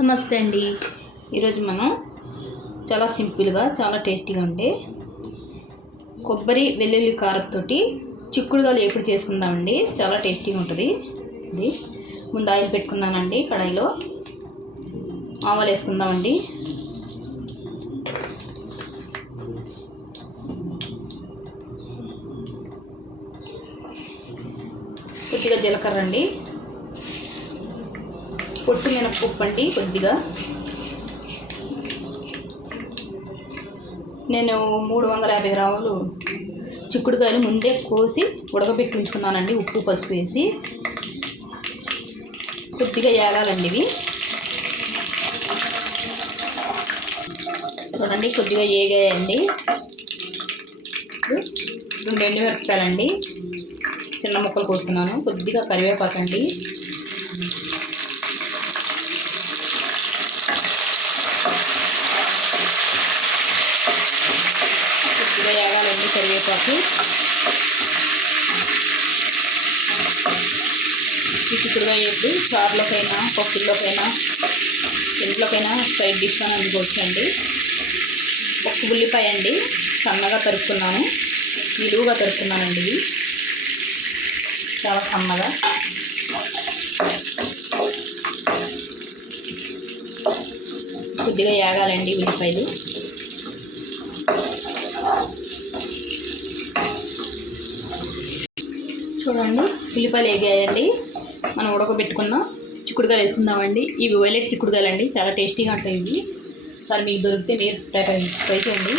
నమస్తే అండి. ఈరోజు మనం చాలా సింపుల్గా చాలా టేస్టీగా ఉండే కొబ్బరి వెల్లుల్లి కారంతో చిక్కుడుగాయలు ఎప్పుడు చేసుకుందామండి. చాలా టేస్టీగా ఉంటుంది. ఇది ముందు ఆయిల్ పెట్టుకున్నానండి. కడాయిలో ఆవాలు వేసుకుందామండి. కొద్దిగా జీలకర్ర అండి, పొట్టు మినపప్పు అండి కొద్దిగా. నేను 350 గ్రాములు చిక్కుడుకాయలు ముందే కోసి ఉడకబెట్టి ఉంచుకున్నానండి. ఉప్పు పసుపు వేసి కొద్దిగా వేగాలండి. ఇవి చూడండి కొద్దిగా వేగాయండి. 2 ఎండుమిరపకాయలండి చిన్న ముక్కలు కోసుకున్నాను. కొద్దిగా కరివేపాకండి, కొద్దిగా వేగాలండి కరివేపాకు. ఈ చిక్కుడుగా ఎప్పుడు చారులోకైనా పప్పుల్లోకైనా ఇంట్లోకైనా సైడ్ డిష్ అని అందుకోవచ్చండి. ఒక ఉల్లిపాయ అండి సన్నగా తరుక్కున్నాను, నిలువుగా తరుక్కున్నానండి. ఇది చాలా సన్నగా. కొద్దిగా వేగాలండి ఉల్లిపాయలు. చూడండి ఉల్లిపాయలు వేగాయండి. మనం ఉడకబెట్టుకున్న చిక్కుడుకాయలు వేసుకుందామండి. ఇవి వైలెట్ చిక్కుడుకాయలు అండి, చాలా టేస్టీగా ఉంటాయి ఇవి. సరే మీకు దొరికితే మీరు ట్రై చేయండి.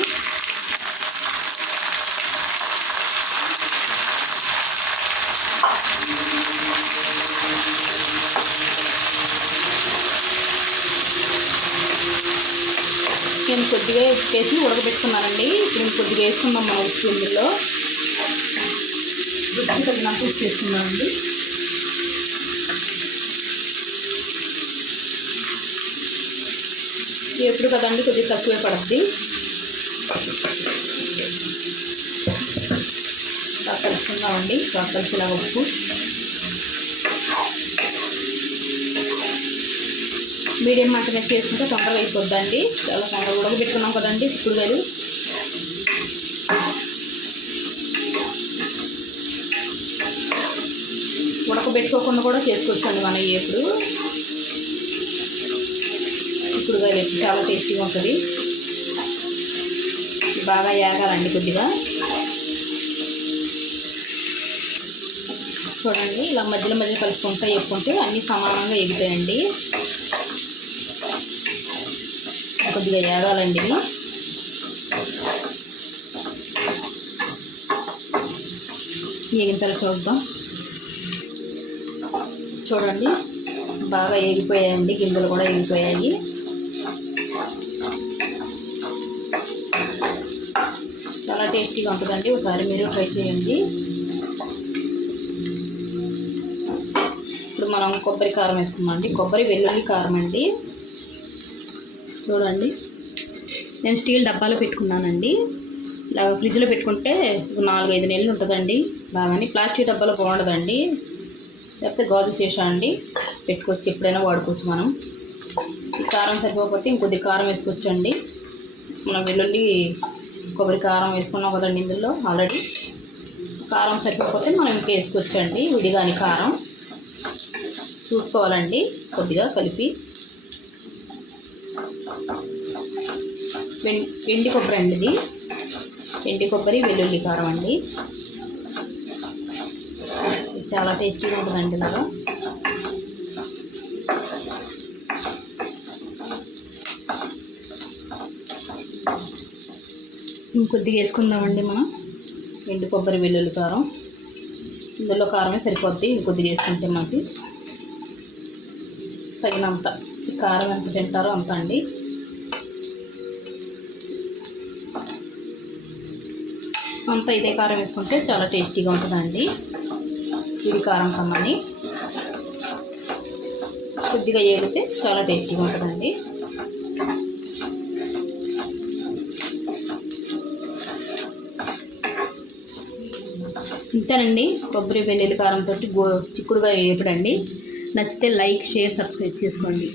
నేను కొద్దిగా వేసి ఉడకబెట్టుకున్నానండి. ఇప్పుడు కొద్దిగా వేసుకుందాం మన ఉప్పు. ఇందులో రుచికి తగినంత ఉప్పు వేసుకున్నామండి. ఎప్పుడు కదండి కొద్దిగా తక్కువే పడుద్ది. కలుపుకుందామండి. కలిసిలా ఉప్పు మీడియం మంట మీద చేసుకుంటే తొందరగా అయిపోద్దండి. చాలా తొందరగా ఉడకబెట్టుకున్నాం కదండి చిక్కుడుకాయలు. ఉడకబెట్టుకోకుండా కూడా చేసుకోవచ్చండి మనం ఎప్పుడు. చిక్కుడుకాయలు ఎప్పుడు చాలా టేస్టీగా ఉంటుంది. బాగా వేగాలండి కొద్దిగా. చూడండి ఇలా మధ్యలో మధ్యలో కలుపుకుంటూ వేసుకుంటే అన్నీ సమానంగా ఎగుతాయండి. కొద్దిగా వేగాలండి. వేగిన చూద్దాం. చూడండి బాగా ఎగిపోయాయండి, గింజలు కూడా ఎగిపోయాయి. చాలా టేస్టీగా ఉంటుందండి. ఒకసారి మీరు ట్రై చేయండి. ఇప్పుడు మనం కొబ్బరి కారం వేసుకున్నామండి. కొబ్బరి వెల్లుల్లి కారం అండి. చూడండి నేను స్టీల్ డబ్బాలో పెట్టుకున్నానండి. ఇలా ఫ్రిడ్జ్లో పెట్టుకుంటే 4-5 నెలలు ఉంటుందండి బాగాని. ప్లాస్టిక్ డబ్బాలో బాగుండదండి. లేకపోతే గాజు సీసా అండి పెట్టుకోవచ్చు, ఎప్పుడైనా వాడుకోవచ్చు మనం. ఈ కారం సరిపోకపోతే ఇంకొద్ది కారం వేసుకోవచ్చండి. మనం వెల్లుల్లి కొబ్బరి కారం వేసుకున్నాం కదండి ఇందులో ఆల్రెడీ. కారం సరిపోకపోతే మనం ఇంకా వేసుకోవచ్చండి విడిగాని కారం. చూసుకోవాలండి కొద్దిగా కలిపి. ఎండి కొబ్బరి అండి ఇది. ఎండి కొబ్బరి వెల్లుల్లి కారం అండి. చాలా టేస్టీగా ఉంటుందండి. ఇలాగా ఇంకొద్దిగా వేసుకుందామండి మనం ఎండు కొబ్బరి వెల్లుల్లి కారం. ఇందులో కారమే సరిపోద్ది. ఇంకొద్దిగా వేసుకుంటే మనకి తగినంత. ఈ కారం ఎంత తింటారో అంత అండి. అంతా ఇదే కారం వేసుకుంటే చాలా టేస్టీగా ఉంటుందండి. ఇది కారం కమ్మని కొద్దిగా వేగితే చాలా టేస్టీగా ఉంటుందండి. ఇంతేనండి కొబ్బరి వెల్లుల్లి కారంతో చిక్కుడుగా వేపుడండి. నచ్చితే లైక్, షేర్, సబ్స్క్రైబ్ చేసుకోండి.